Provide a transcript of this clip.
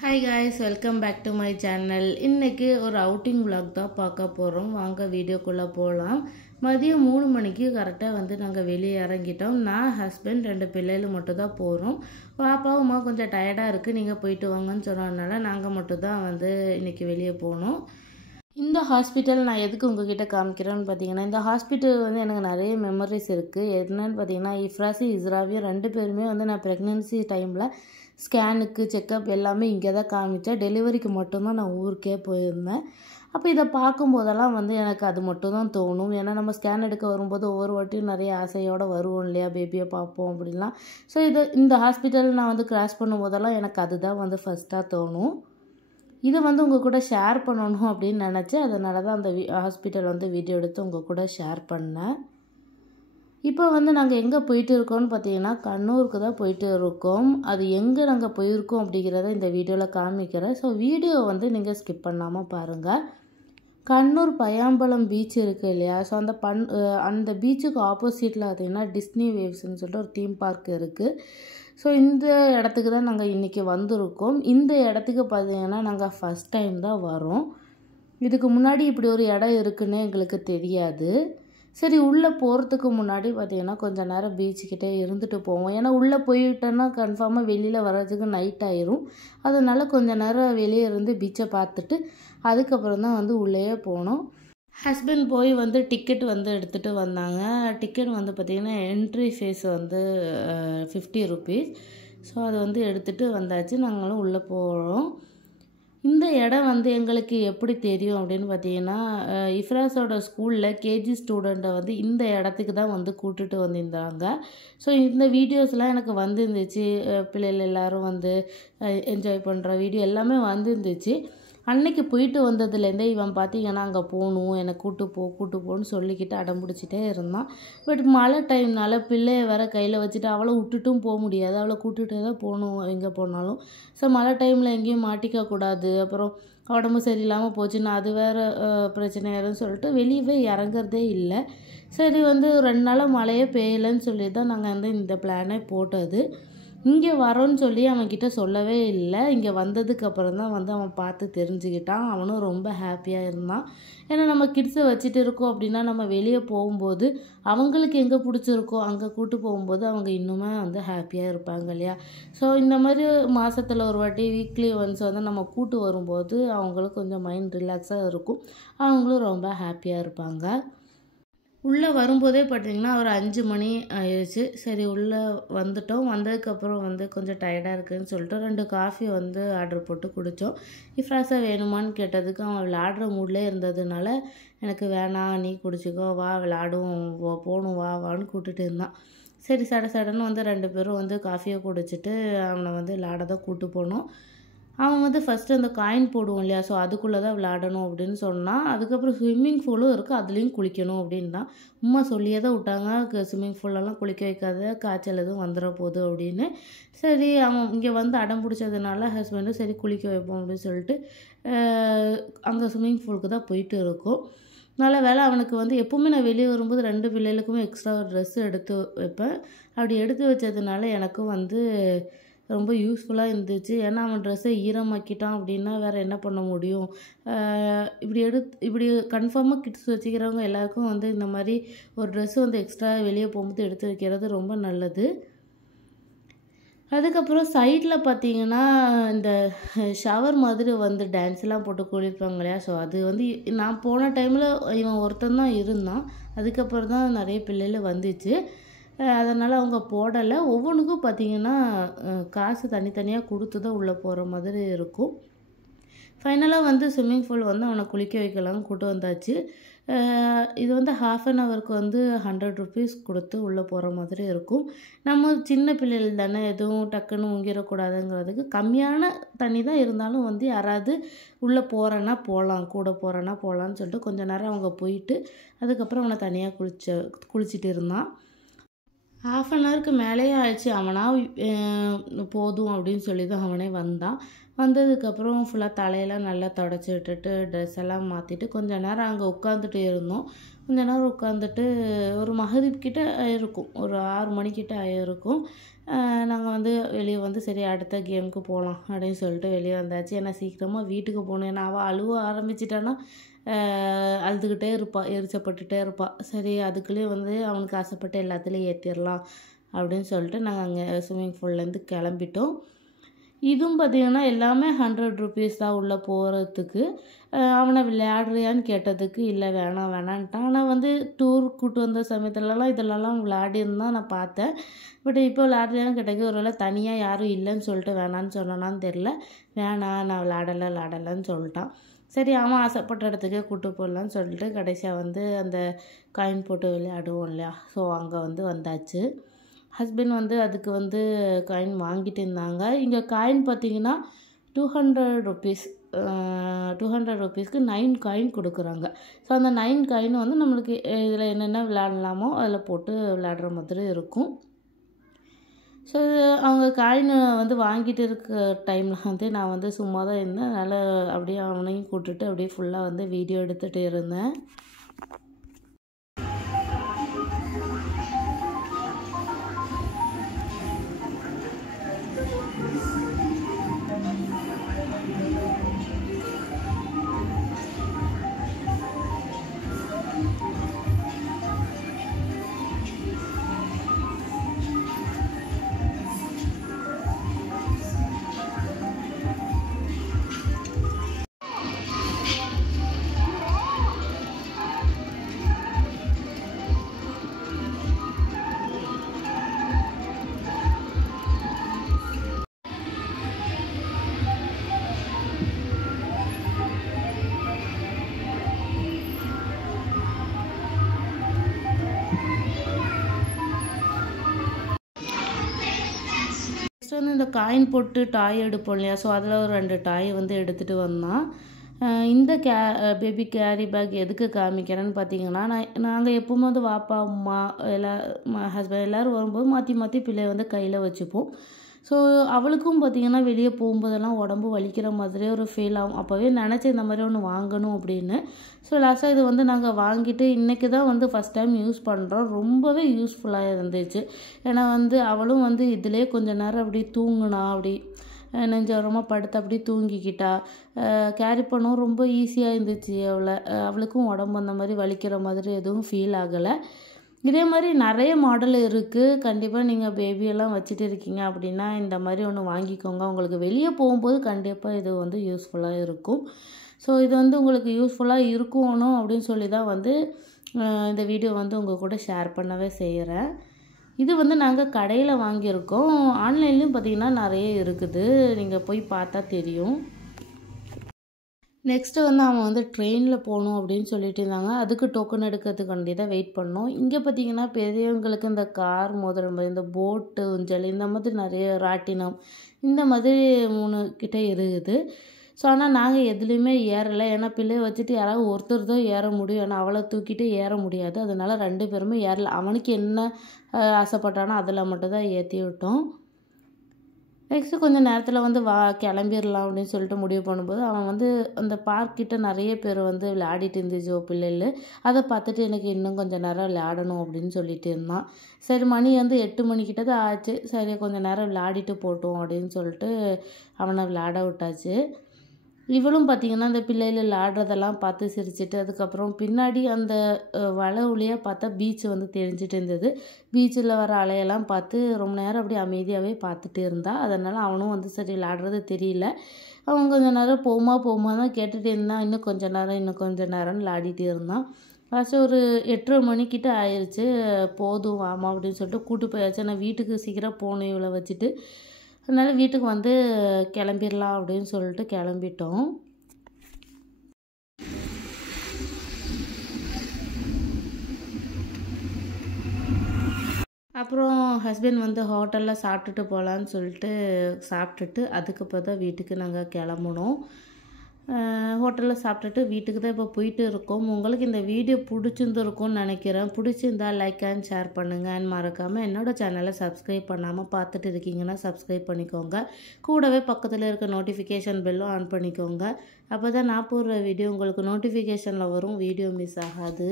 Hi guys, welcome back to my channel. இன்னைக்கு ஒரு outing vlog தான் பார்க்க போறோம். வாங்க வீடியோக்குள்ள போலாம். மதியம் 3 மணிக்கு கரெக்ட்டா நாங்க வெளிய இறங்கிட்டோம். நான் ஹஸ்பண்ட் ரெண்டு பிள்ளைகள் மட்டும் தான் போறோம். பாப்பாவுமா கொஞ்சம் டயர்டா இருக்கு. நீங்க போயிட்டு வாங்கன்னு சொன்னனால நாங்க மட்டும் தான் இன்னைக்கு வெளிய போனோம். இந்த ஹாஸ்பிட்டல் நான் எதுக்கு உங்ககிட்ட காமிக்கிறேன்னு பார்த்தீங்கன்னா, இந்த ஹாஸ்பிட்டல் எனக்கு நிறைய மெமரிஸ் இருக்குது. என்னன்னு பார்த்தீங்கன்னா, இஃப்ராசி இஸ்ராவியும் ரெண்டு பேருமே நான் ப்ரெக்னென்சி டைமில் ஸ்கேனுக்கு செக்கப் எல்லாமே இங்கே தான் காமிச்சேன். டெலிவரிக்கு மட்டும்தான் நான் ஊருக்கே போயிருந்தேன். அப்போ இதை பார்க்கும்போதெல்லாம் எனக்கு அது மட்டும் தான் தோணும். ஏன்னா நம்ம ஸ்கேன் எடுக்க வரும்போது ஒவ்வொரு வாட்டியும் நிறைய ஆசையோடு வருவோம் இல்லையா, பேபியை பார்ப்போம் அப்படின்லாம். ஸோ இந்த ஹாஸ்பிட்டல் நான் கிராஸ் பண்ணும்போதெல்லாம் எனக்கு அதுதான் ஃபஸ்ட்டாக தோணும். இதை உங்கள் கூட ஷேர் பண்ணணும் அப்படின்னு நினச்சேன். அதனால தான் அந்த ஹாஸ்பிட்டல் வீடியோ எடுத்து உங்கள் கூட ஷேர் பண்ணேன். இப்போ நாங்கள் எங்கே போயிட்டு இருக்கோம்னு பார்த்தீங்கன்னா, கண்ணூருக்கு தான் போயிட்டு இருக்கோம். அது எங்கே நாங்கள் போயிருக்கோம் அப்படிங்கிறத இந்த வீடியோவில் காமிக்கிறேன். ஸோ வீடியோ நீங்கள் ஸ்கிப் பண்ணாமல் பாருங்கள். கண்ணூர் பையாம்பலம் பீச் இருக்குது இல்லையா, ஸோ அந்த பீச்சுக்கு ஆப்போசிட்டில் பார்த்தீங்கன்னா டிஸ்னி வேவ்ஸ்ன்னு சொல்லிட்டு ஒரு தீம் பார்க் இருக்குது. ஸோ இந்த இடத்துக்கு தான் நாங்கள் இன்றைக்கி வந்திருக்கோம். இந்த இடத்துக்கு பார்த்தீங்கன்னா நாங்கள் ஃபஸ்ட் டைம் தான் வரோம். இதுக்கு முன்னாடி இப்படி ஒரு இடம் இருக்குன்னு எங்களுக்கு தெரியாது. சரி, உள்ளே போகிறதுக்கு முன்னாடி பார்த்தீங்கன்னா கொஞ்சம் நேரம் பீச்சுக்கிட்டே இருந்துட்டு போவோம். ஏன்னா உள்ளே போயிட்டோன்னா கன்ஃபார்மாக வெளியில் வர்றதுக்கு நைட் ஆயிரும். அதனால் கொஞ்சம் நேரம் வெளியே இருந்து பீச்சை பார்த்துட்டு அதுக்கப்புறம் தான் உள்ளேயே போனோம். ஹஸ்பண்ட் போய் டிக்கெட் எடுத்துகிட்டு வந்தாங்க. டிக்கெட் பார்த்திங்கன்னா என்ட்ரி ஃபீஸ் 50 ருபீஸ். ஸோ அது எடுத்துகிட்டு வந்தாச்சு. நாங்களும் உள்ளே போகிறோம். இந்த இடம் எங்களுக்கு எப்படி தெரியும் அப்படின்னு பார்த்தீங்கன்னா, இஃப்ராஸோட ஸ்கூலில் கேஜி ஸ்டூடெண்ட்டை இந்த இடத்துக்கு தான் கூட்டிகிட்டு வந்திருந்தாங்க. ஸோ இந்த வீடியோஸ்லாம் எனக்கு வந்துருந்துச்சு. பிள்ளைகள் எல்லோரும் என்ஜாய் பண்ணுற வீடியோ எல்லாமே வந்துருந்துச்சு. அன்னைக்கு போயிட்டு வந்ததுலேருந்தே இவன் பார்த்தீங்கன்னா அங்கே போகணும், என்னை கூட்டு போன்னு சொல்லிக்கிட்டு அடம்பிடிச்சிட்டே இருந்தான். பட் மழை டைம்னால பிள்ளைய வேற கையில் வச்சுட்டு அவளை விட்டுட்டும் போக முடியாது. அவளை கூட்டுகிட்டே தான் போகணும் எங்கே போனாலும். ஸோ மழை டைமில் எங்கேயும் மாட்டிக்கக்கூடாது, அப்புறம் உடம்பு சரியில்லாமல் போச்சுன்னா அது வேறு பிரச்சனையாதுன்னு சொல்லிட்டு வெளியவே இறங்குறதே இல்லை. சரி 2 நாளாக மழையே பெய்யலைன்னு சொல்லி தான் நாங்கள் இந்த பிளானே போட்டது. இங்கே வரோன்னு சொல்லி அவன்கிட்ட சொல்லவே இல்லை. இங்கே வந்ததுக்கப்புறம் தான் அவன் பார்த்து தெரிஞ்சுக்கிட்டான். அவனும் ரொம்ப ஹாப்பியாக இருந்தான். ஏன்னா நம்ம கிட்ஸை வச்சுட்டு இருக்கோம் அப்படின்னா நம்ம வெளியே போகும்போது அவங்களுக்கு எங்கே பிடிச்சிருக்கோ அங்கே கூட்டு போகும்போது அவங்க இன்னுமே ஹாப்பியாக இருப்பாங்க இல்லையா. ஸோ இந்த மாதிரி மாதத்தில் ஒரு வாட்டி வீக்லி ஒன்ஸ் நம்ம கூட்டு வரும்போது அவங்களுக்கு கொஞ்சம் மைண்ட் ரிலாக்ஸாக இருக்கும். அவங்களும் ரொம்ப ஹாப்பியாக இருப்பாங்க. உள்ளே வரும்போதே பார்த்திங்கன்னா ஒரு 5 மணி ஆயிடுச்சு. சரி உள்ளே வந்துட்டோம். வந்ததுக்கப்புறம் கொஞ்சம் டயர்டாக இருக்குதுன்னு சொல்லிட்டு 2 காஃபி ஆர்டர் போட்டு குடித்தோம். இஃப்ராஸா வேணுமான்னு கேட்டதுக்கு அவன் விளையாடுற மூட்லேயே இருந்ததுனால எனக்கு வேணாம், நீ குடிச்சிக்கோ, வா விளையாடுவோம், போகணும், வான்னு கூப்பிட்டுட்டு இருந்தான். சரி சடன்னு 2 பேரும் காஃபியை குடிச்சிட்டு அவனை விளையாட தான் கூப்பிட்டு போனோம். அவன் ஃபஸ்ட்டு அந்த காயின் போடுவோம் இல்லையா, ஸோ அதுக்குள்ளே தான் விளையாடணும் அப்படின்னு சொன்னான். அதுக்கப்புறம் ஸ்விம்மிங் பூலும் இருக்குது, அதுலேயும் குளிக்கணும் அப்படின்னா அம்மா சொல்லியே தான் விட்டாங்க, ஸ்விம்மிங் பூலெல்லாம் குளிக்க வைக்காத, காய்ச்சல் எதுவும் வந்துட போகுது அப்படின்னு. சரி அவன் இங்கே அடம் பிடிச்சதுனால ஹஸ்பண்டும் சரி குளிக்க வைப்போம் அப்படின்னு சொல்லிட்டு அங்கே ஸ்விம்மிங் பூலுக்கு தான் போயிட்டு இருக்கோம். நல்ல வேலை அவனுக்கு எப்போவுமே நான் வெளியே வரும்போது 2 பிள்ளைகளுக்குமே எக்ஸ்ட்ரா ஒரு ட்ரெஸ்ஸு எடுத்து வைப்பேன். அப்படி எடுத்து வச்சதுனால எனக்கும் ரொம்ப யூஸ்ஃபுல்லாக இருந்துச்சு. ஏன்னா அவன் ட்ரெஸ்ஸை ஈரமாக்கிட்டான் அப்படின்னா வேறு என்ன பண்ண முடியும். இப்படி கன்ஃபார்மாக கிட்ஸ் வச்சுக்கிறவங்க எல்லாருக்கும் இந்த மாதிரி ஒரு ட்ரெஸ்ஸு எக்ஸ்ட்ரா வெளியே போகும்போது எடுத்து வைக்கிறது ரொம்ப நல்லது. அதுக்கப்புறம் சைடில் பார்த்தீங்கன்னா இந்த ஷவர் மாதிரி டான்ஸ்லாம் போட்டு குளிப்பாங்க இல்லையா. ஸோ அது நான் போன டைமில் இவன் ஒருத்தன் தான் இருந்தான். அதுக்கப்புறம் தான் நிறைய பிள்ளைகள் வந்துச்சு. அதனால் அவங்க போடலை. ஒவ்வொன்றுக்கும் பார்த்திங்கன்னா காசு தனித்தனியாக கொடுத்து தான் உள்ளே போகிற மாதிரி இருக்கும். ஃபைனலாக ஸ்விம்மிங் பூல் அவனை குளிக்க வைக்கலாம்னு கூட்டு வந்தாச்சு. இது ஹாஃப் அன் ஹவருக்கு 100 ருபீஸ் கொடுத்து உள்ளே போகிற மாதிரி இருக்கும். நம்ம சின்ன பிள்ளைகள் தானே, எதுவும் டக்குன்னு முங்கிடக்கூடாதுங்கிறதுக்கு கம்மியான தண்ணி தான் இருந்தாலும் யாராவது உள்ளே போகிறேன்னா போகலாம், கூட போகிறேன்னா போகலான்னு சொல்லிட்டு கொஞ்சம் நேரம் அவங்க போயிட்டு அதுக்கப்புறம் அவனை தனியாக குளிச்சுட்டு இருந்தான். ஹாஃப் அன் ஹவருக்கு மேலேயே ஆயிடுச்சு. அவனா போதும் அப்படின்னு சொல்லி தான் அவனே வந்தான். வந்ததுக்கப்புறம் ஃபுல்லாக தலையெல்லாம் நல்லா தொடச்சி விட்டுட்டு ட்ரெஸ் எல்லாம் மாற்றிட்டு கொஞ்ச நேரம் அங்கே உட்காந்துட்டு இருந்தோம். கொஞ்ச நேரம் உட்காந்துட்டு ஒரு மகரிப் கிட்ட ஆயிருக்கும், ஒரு 6 மணிக்கிட்ட ஆயிருக்கும். நாங்கள் வந்து வெளியே வந்து சரி அடுத்த கேமுக்கு போகலாம் அப்படின்னு சொல்லிட்டு வெளியே வந்தாச்சு. ஏன்னா சீக்கிரமாக வீட்டுக்கு போகணும். ஏன்னா அவள் அழுவ ஆரம்பிச்சிட்டான்னா அழுதுகிட்டே இருப்பாள், எரிச்சப்பட்டுட்டே இருப்பாள். சரி அதுக்குள்ளேயே வந்து அவனுக்கு ஆசைப்பட்டு எல்லாத்துலேயும் ஏற்றிடலாம் அப்படின்னு சொல்லிட்டு நாங்கள் அங்கே ஸ்விம்மிங் பூல்லேருந்து கிளம்பிட்டோம். இதுவும் பார்த்திங்கன்னா எல்லாமே 100 ருபீஸ் தான் உள்ளே போகிறதுக்கு. அவனை விளையாடுறியான்னு கேட்டதுக்கு இல்லை வேணாம் வேணான்ட்டான். ஆனால் வந்து டூர் கூட்டு வந்த சமயத்துலலாம் இதிலலாம் விளையாடிருந்தான் நான் பார்த்தேன். பட் இப்போ விளையாடுறியான்னு கேட்டதுக்கு ஒருவேளை தனியாக யாரும் இல்லைன்னு சொல்லிட்டு வேணான்னு சொன்னான்னு தெரில. வேணாம் நான் விளையாடலைன்னு சொல்லிட்டான். சரி அவன் ஆசைப்பட்ட இடத்துக்கே கூப்பிட்டு போடலான்னு சொல்லிட்டு கடைசியாக வந்து அந்த காயின் போட்டு விளையாடுவோம் இல்லையா, ஸோ அங்கே வந்து வந்தாச்சு. ஹஸ்பண்ட் வந்து அதுக்கு வந்து காயின் வாங்கிட்டு இருந்தாங்க. இங்கே காயின் பார்த்திங்கன்னா 200 ருபீஸ் 200 ருபீஸ்க்கு 9 காயின் கொடுக்குறாங்க. ஸோ அந்த 9 காயின் வந்து நம்மளுக்கு இதில் என்னென்ன விளையாடலாமோ அதில் போட்டு விளையாடுற மாதிரி இருக்கும். ஸோ அவங்க காயின் வந்து வாங்கிட்டு இருக்க டைமில் வந்து நான் வந்து சும்மா தான் இருந்தேன். அதனால் அப்படியே அவனையும் கூப்பிட்டுட்டு அப்படியே ஃபுல்லாக வந்து வீடியோ எடுத்துகிட்டு இருந்தேன். நெக்ஸ்ட் வந்து இந்த காயின் போட்டு டாய் எடுப்போம் இல்லையா, ஸோ அதில் ஒரு 2 டாய் வந்து எடுத்துகிட்டு வந்தான். இந்த பேபி கேரி பேக் எதுக்கு காமிக்கிறேன்னு பார்த்தீங்கன்னா, நாங்கள் எப்பவும் வந்து வாப்பா அம்மா ஹஸ்பண்ட் எல்லோரும் வரும்போது மாற்றி பிள்ளைய வந்து கையில் வச்சுப்போம். ஸோ அவளுக்கும் பார்த்திங்கன்னா வெளியே போகும்போதெல்லாம் உடம்பு வலிக்கிற மாதிரியே ஒரு ஃபீல் ஆகும். அப்போவே நினச்சி இந்த மாதிரி ஒன்று வாங்கணும் அப்படின்னு. ஸோ லாஸ்ட்டாக இது வந்து நாங்கள் வாங்கிட்டு இன்றைக்கி தான் வந்து ஃபஸ்ட் டைம் யூஸ் பண்ணுறோம். ரொம்பவே யூஸ்ஃபுல்லாக இருந்துச்சு. ஏன்னா வந்து அவளும் வந்து இதிலே கொஞ்சம் நேரம் அப்படி தூங்குனா, அப்படி நெஞ்சோரமாக படுத்து அப்படி தூங்கிக்கிட்டா. கேரி பண்ணவும் ரொம்ப ஈஸியாக இருந்துச்சு. அவளுக்கும் உடம்பு அந்த மாதிரி வலிக்கிற மாதிரி எதுவும் ஃபீல் ஆகலை. இதே மாதிரி நிறைய மாடல் இருக்குது. கண்டிப்பாக நீங்கள் பேபியெல்லாம் வச்சுட்டு இருக்கீங்க அப்படின்னா இந்த மாதிரி ஒன்று வாங்கிக்கோங்க. உங்களுக்கு வெளியே போகும்போது கண்டிப்பாக இது வந்து யூஸ்ஃபுல்லாக இருக்கும். ஸோ இது வந்து உங்களுக்கு யூஸ்ஃபுல்லாக இருக்கணும் அப்படின்னு சொல்லி தான் வந்து இந்த வீடியோ வந்து உங்கள் கூட ஷேர் பண்ணவே செய்கிறேன். இது வந்து நாங்கள் கடையில் வாங்கியிருக்கோம். ஆன்லைன்லேயும் பார்த்திங்கன்னா நிறைய இருக்குது, நீங்கள் போய் பார்த்தா தெரியும். நெக்ஸ்ட்டு வந்து அவன் வந்து ட்ரெயினில் போகணும் அப்படின்னு சொல்லிட்டு இருந்தாங்க. அதுக்கு டோக்கன் எடுக்கிறதுக்காண்டி தான் வெயிட் பண்ணோம். இங்கே பார்த்திங்கன்னா பெரியவங்களுக்கு இந்த கார் முதல்ல இந்த போட்டு ஊஞ்சல் இந்த மாதிரி நிறைய ராட்டினம் இந்த மாதிரி 3 கிட்டே இருக்குது. ஸோ ஆனால் நாங்கள் எதுலேயுமே ஏறலை. ஏன்னா பிள்ளையை வச்சுட்டு யாராவது ஒருத்தர் தான் ஏற முடியும். ஏன்னா அவளை தூக்கிட்டு ஏற முடியாது. அதனால் 2 பேருமே ஏறலை. அவனுக்கு என்ன ஆசைப்பட்டானோ அதில் மட்டும்தான் ஏற்றி விட்டோம். நெக்ஸ்ட்டு கொஞ்சம் நேரத்தில் வந்து கிளம்பிடலாம் அப்படின்னு சொல்லிட்டு முடிவு பண்ணும்போது அவன் வந்து அந்த பார்க்கிட்ட நிறைய பேர் வந்து விளையாடிட்டு இருந்துச்சோ பிள்ளைகள். அதை பார்த்துட்டு எனக்கு இன்னும் கொஞ்சம் நேரம் விளையாடணும் அப்படின்னு சொல்லிட்டு இருந்தான். சரி மணி வந்து 8 மணிக்கிட்ட தான் ஆச்சு. சரி கொஞ்சம் நேரம் விளையாடிட்டு போட்டோம் அப்படின்னு சொல்லிட்டு அவனை விளையாட விட்டாச்சு. இவளும் பார்த்திங்கன்னா அந்த பிள்ளைகள் விளையாடுறதெல்லாம் பார்த்து சிரிச்சிட்டு, அதுக்கப்புறம் பின்னாடி அந்த வலை வழியாக பார்த்தா பீச் வந்து தெரிஞ்சிட்டு இருந்தது. பீச்சில் வர அலையெல்லாம் பார்த்து ரொம்ப நேரம் அப்படியே அமைதியாகவே பார்த்துட்டு இருந்தாள். அதனால் அவனும் வந்து சரி விளையாடுறது தெரியல. அவன் கொஞ்சம் நேரம் போமா தான் கேட்டுகிட்டு இருந்தான். இன்னும் கொஞ்சம் நேரம்னு விளையாடிட்டு இருந்தான். ஃபஸ்ட்டு ஒரு 8:30 மணிக்கிட்ட ஆயிடுச்சு. போதும் வாமா அப்படின்னு சொல்லிட்டு கூட்டு போயாச்சு. நான் வீட்டுக்கு சீக்கிரம் போகணும் இவளை வச்சுட்டு. அதனால் வீட்டுக்கு வந்து கிளம்பிடலாம் அப்படின்னு சொல்லிட்டு கிளம்பிட்டோம். அப்புறம் ஹஸ்பண்ட் வந்து ஹோட்டலில் சாப்பிட்டுட்டு போகலான்னு சொல்லிட்டு சாப்பிட்டுட்டு அதுக்கப்புறம் தான் வீட்டுக்கு நாங்கள் கிளம்புனோம். ஹோட்டலில் சாப்பிட்டுட்டு வீட்டுக்கு தான் இப்போ போயிட்டு இருக்கோம். உங்களுக்கு இந்த வீடியோ பிடிச்சிருந்துருக்கும்னு நினைக்கிறேன். பிடிச்சிருந்தா லைக் அண்ட் ஷேர் பண்ணுங்கள். அண்ட் மறக்காமல் என்னோடய சேனலை சப்ஸ்கிரைப் பண்ணாமல் பார்த்துட்டு இருக்கீங்கன்னா சப்ஸ்கிரைப் பண்ணிக்கோங்க. கூடவே பக்கத்தில் இருக்க நோட்டிஃபிகேஷன் பெல்லும் ஆன் பண்ணிக்கோங்க. அப்போ தான் நான் போடுற வீடியோ உங்களுக்கு நோட்டிஃபிகேஷனில் வரும், வீடியோ மிஸ் ஆகாது.